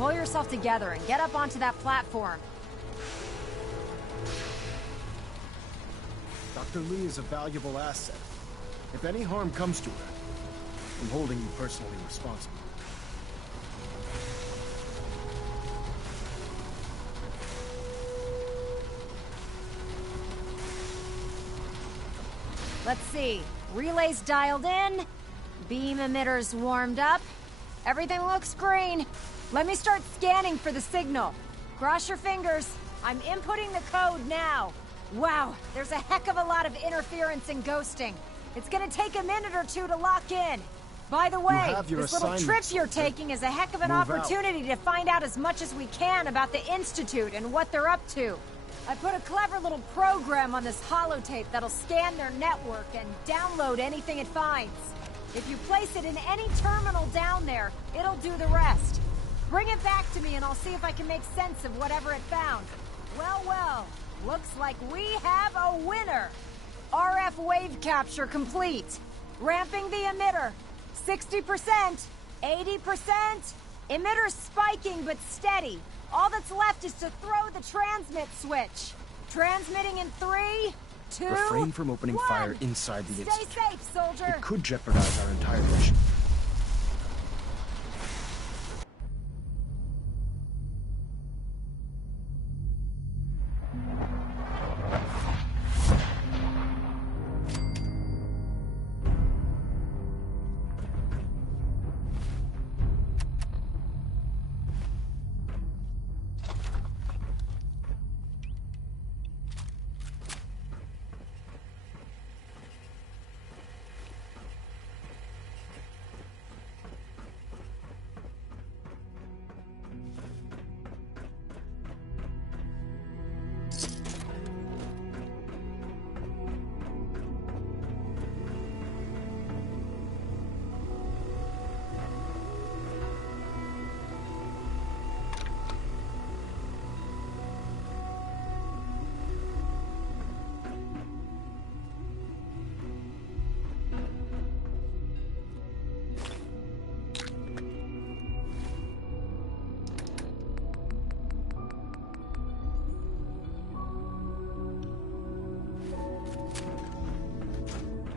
Pull yourself together and get up onto that platform. Dr. Lee is a valuable asset. If any harm comes to her, I'm holding you personally responsible. Let's see. Relays dialed in. Beam emitters warmed up. Everything looks green. Let me start scanning for the signal. Cross your fingers. I'm inputting the code now. Wow, there's a heck of a lot of interference and ghosting. It's gonna take a minute or two to lock in. By the way, this little trip you're taking is a heck of an opportunity to find out as much as we can about the Institute and what they're up to. I put a clever little program on this holotape that'll scan their network and download anything it finds. If you place it in any terminal down there, it'll do the rest. Bring it back to me and I'll see if I can make sense of whatever it found. Well, well, looks like we have a winner. RF wave capture complete. Ramping the emitter. 60%, 80%. Emitter's spiking but steady. All that's left is to throw the transmit switch. Transmitting in 3, 2, Refrain from opening 1. fire inside the Institute. Stay safe, soldier. It could jeopardize our entire mission.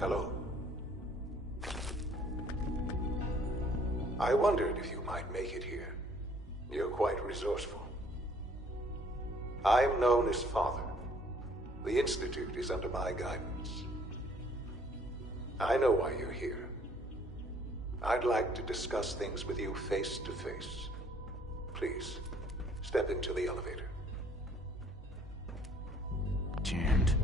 Hello. I wondered if you might make it here. You're quite resourceful. I'm known as Father. The Institute is under my guidance. I know why you're here. I'd like to discuss things with you face to face. Please, step into the elevator. Jammed.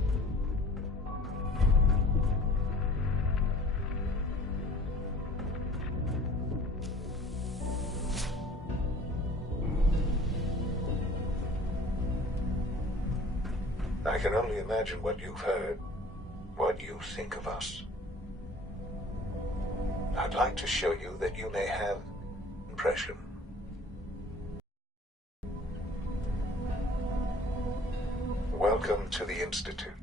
I can only imagine what you've heard, what you think of us. I'd like to show you that you may have impression. Welcome to the Institute.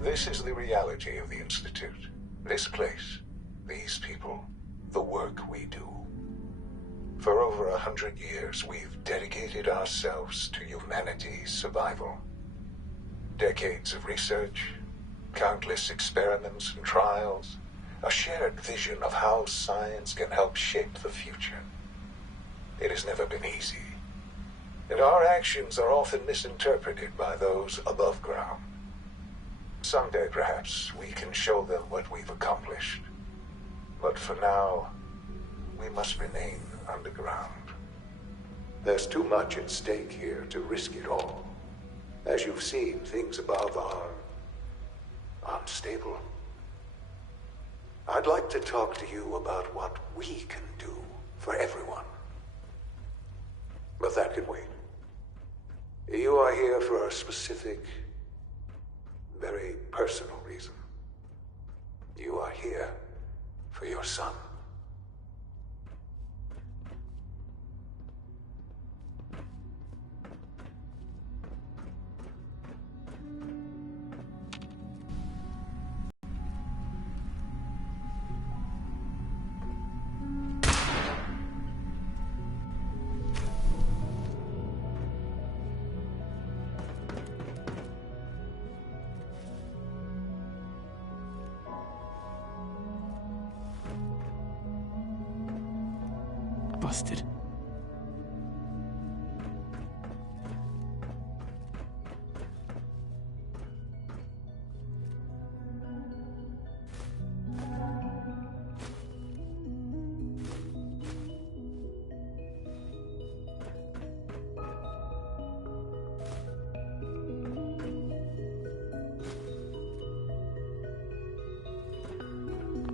This is the reality of the Institute. This place, these people, the work we do. For over 100 years, we've dedicated ourselves to humanity's survival. Decades of research, countless experiments and trials, a shared vision of how science can help shape the future. It has never been easy, and our actions are often misinterpreted by those above ground. Someday, perhaps, we can show them what we've accomplished. But for now, we must remain underground. There's too much at stake here to risk it all. As you've seen, things above are unstable. I'd like to talk to you about what we can do for everyone. But that can wait. You are here for a specific, very personal reason. You are here for your son. Busted.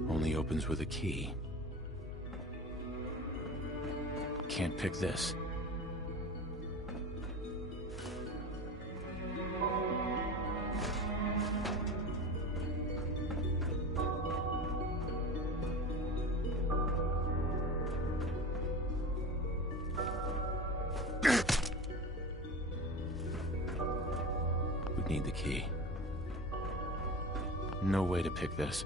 Only opens with a key. Can't pick this. Would need the key. No way to pick this.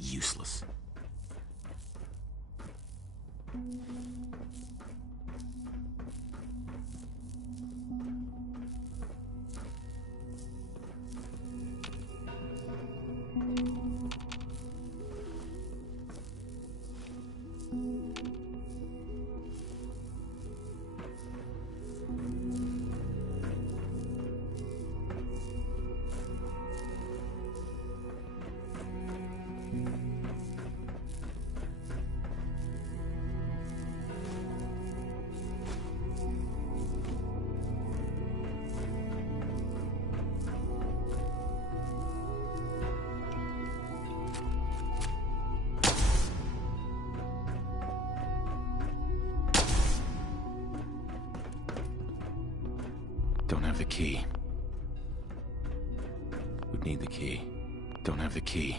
Useless. Don't have the key. Would need the key. Don't have the key.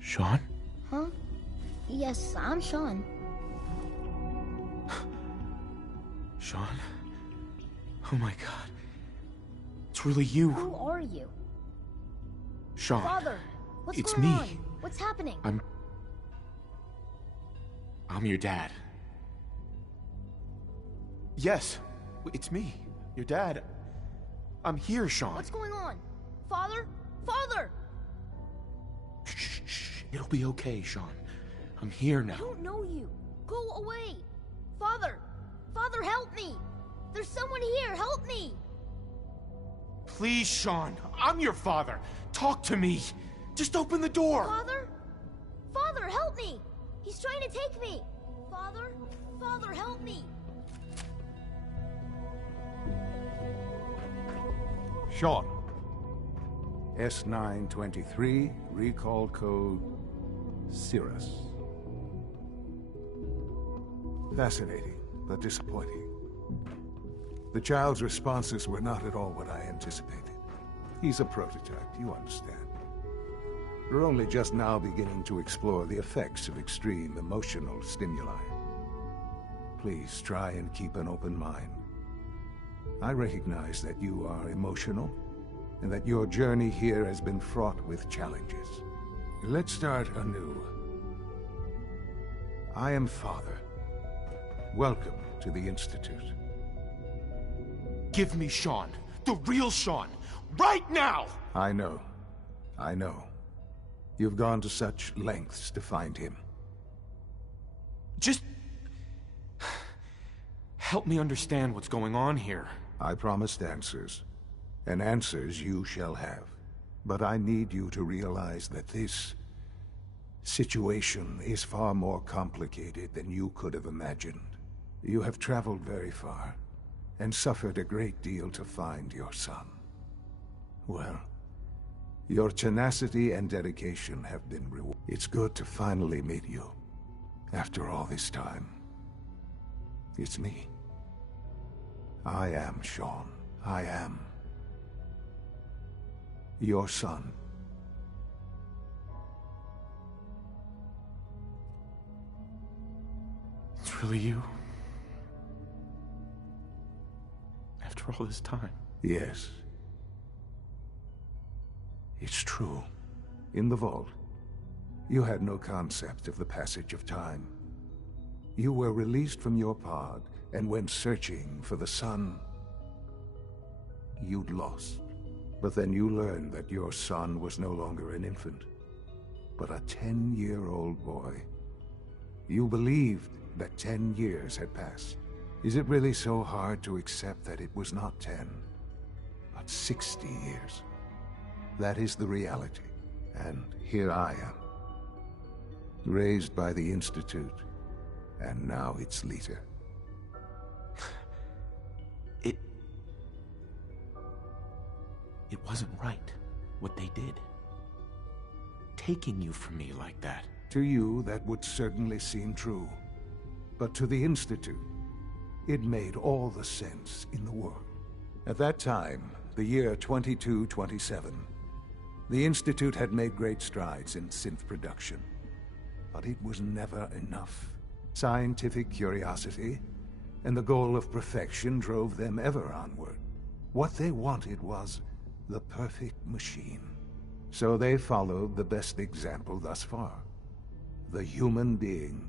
Sean? Huh? Yes, I'm Sean. Sean? Oh my god. It's really you. Who are you? Sean. Father, what's It's going me. on? What's happening? I'm your dad. Yes, it's me, your dad. I'm here, Sean. What's going on? Father? Father! Shh. It'll be okay, Sean. I'm here I now. don't know you. Go away. Father! Father, help me! There's someone here, help me! Please, Sean. I'm your father. Talk to me. Just open the door. Father? Father, help me! He's trying to take me! Father? Father, help me! Sean. S923, recall code Cirrus. Fascinating, but disappointing. The child's responses were not at all what I anticipated. He's a prototype, you understand. We're only just now beginning to explore the effects of extreme emotional stimuli. Please try and keep an open mind. I recognize that you are emotional, and that your journey here has been fraught with challenges. Let's start anew. I am Father. Welcome to the Institute. Give me Sean. The real Sean. Right now! I know. I know. You've gone to such lengths to find him. Just... help me understand what's going on here. I promised answers, and answers you shall have. But I need you to realize that this situation is far more complicated than you could have imagined. You have traveled very far, and suffered a great deal to find your son. Well, your tenacity and dedication have been rewarded. It's good to finally meet you, after all this time. It's me. I am Sean. I am your son. It's really you? After all this time? Yes. It's true. In the vault, you had no concept of the passage of time. You were released from your pod and went searching for the sun you'd lost. But then you learned that your son was no longer an infant, but a 10-year-old boy. You believed that 10 years had passed. Is it really so hard to accept that it was not 10, but 60 years? That is the reality, and here I am, raised by the Institute, and now its leader. It wasn't right, what they did. Taking you from me like that. To you, that would certainly seem true. But to the Institute, it made all the sense in the world. At that time, the year 2227, the Institute had made great strides in synth production. But it was never enough. Scientific curiosity and the goal of perfection drove them ever onward. What they wanted was the perfect machine. So they followed the best example thus far. The human being,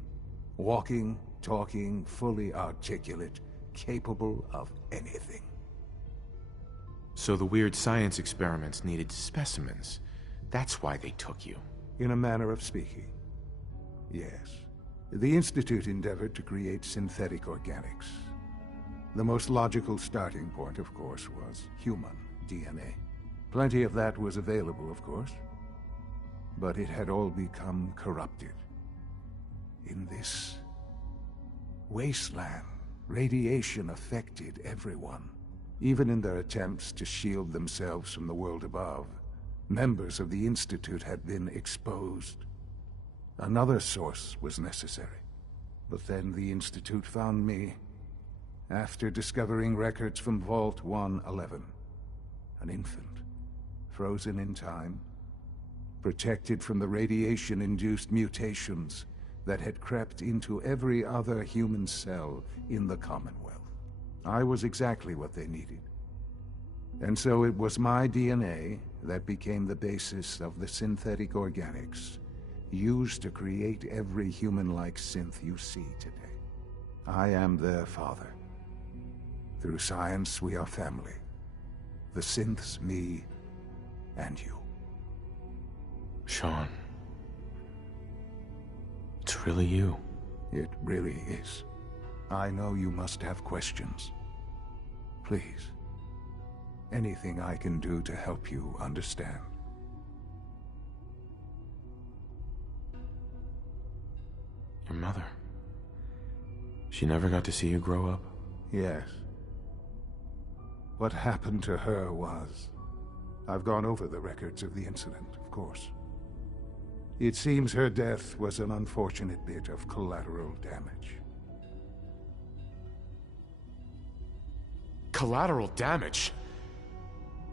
walking, talking, fully articulate, capable of anything. So the weird science experiments needed specimens. That's why they took you. In a manner of speaking, yes. The Institute endeavored to create synthetic organics. The most logical starting point, of course, was human DNA. Plenty of that was available, of course, but it had all become corrupted. In this wasteland, radiation affected everyone. Even in their attempts to shield themselves from the world above, members of the Institute had been exposed. Another source was necessary. But then the Institute found me, after discovering records from Vault 111. An infant, frozen in time, protected from the radiation-induced mutations that had crept into every other human cell in the Commonwealth. I was exactly what they needed. And so it was my DNA that became the basis of the synthetic organics used to create every human-like synth you see today. I am their father. Through science, we are family. The synths, me, and you. Sean. It's really you. It really is. I know you must have questions. Please. Anything I can do to help you understand. Your mother. She never got to see you grow up? Yes. What happened to her was... I've gone over the records of the incident, of course. It seems her death was an unfortunate bit of collateral damage. Collateral damage?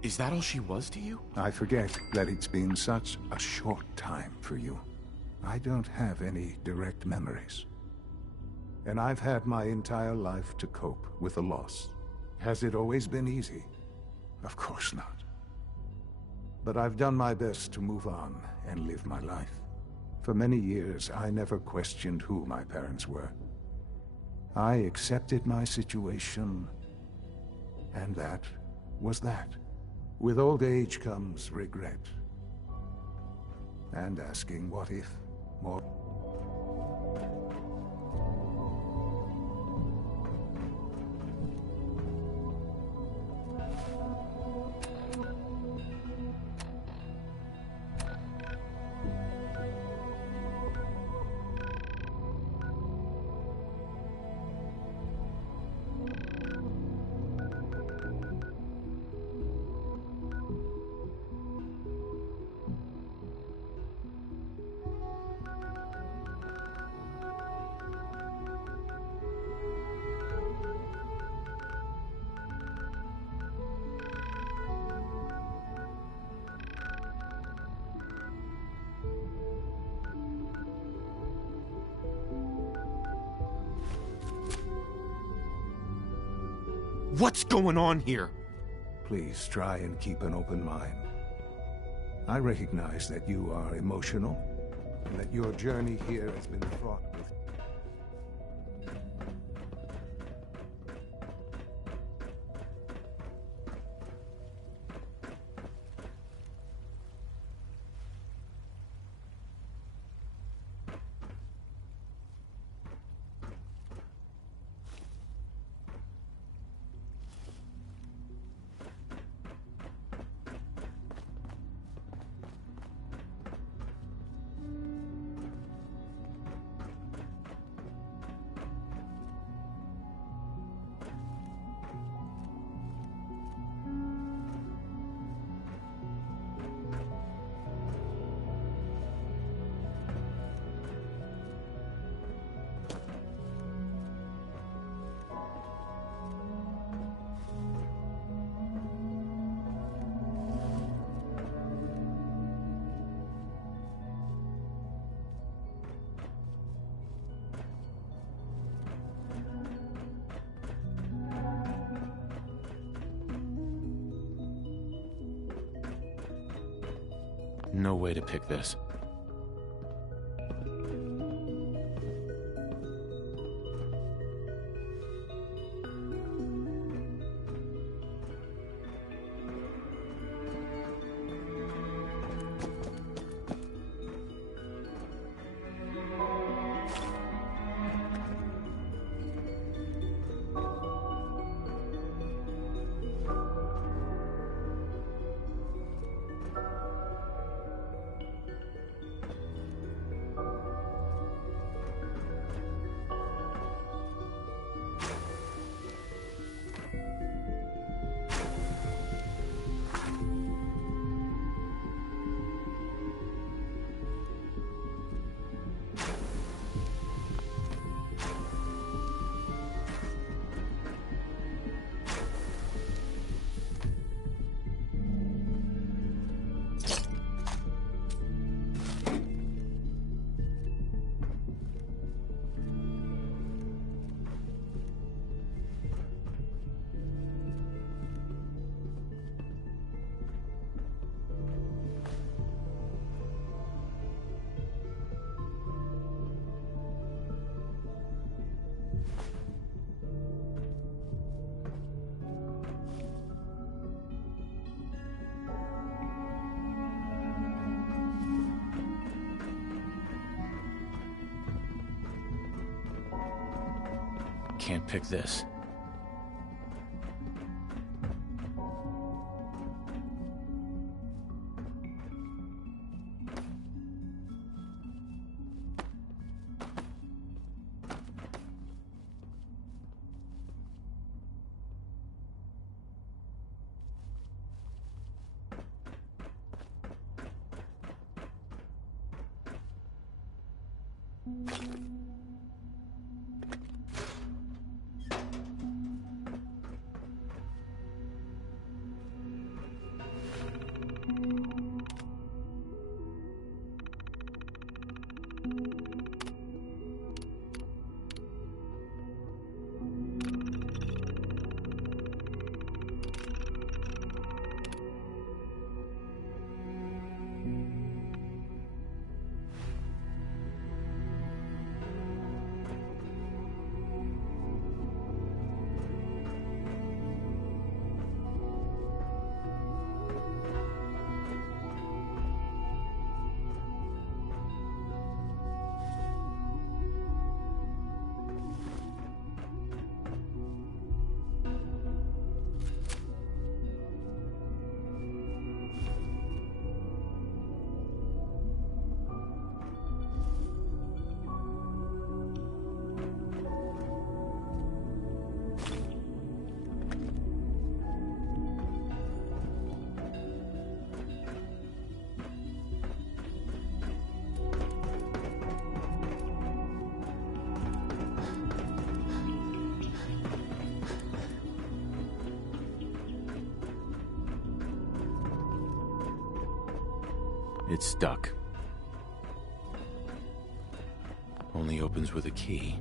Is that all she was to you? I forget that it's been such a short time for you. I don't have any direct memories. And I've had my entire life to cope with the loss. Has it always been easy? Of course not. But I've done my best to move on and live my life. For many years, I never questioned who my parents were. I accepted my situation, and that was that. With old age comes regret. And asking what if more. What's going on here? Please try and keep an open mind. I recognize that you are emotional, and that your journey here has been fraught with. No way to pick this. Can't pick this. It's stuck. Only opens with a key.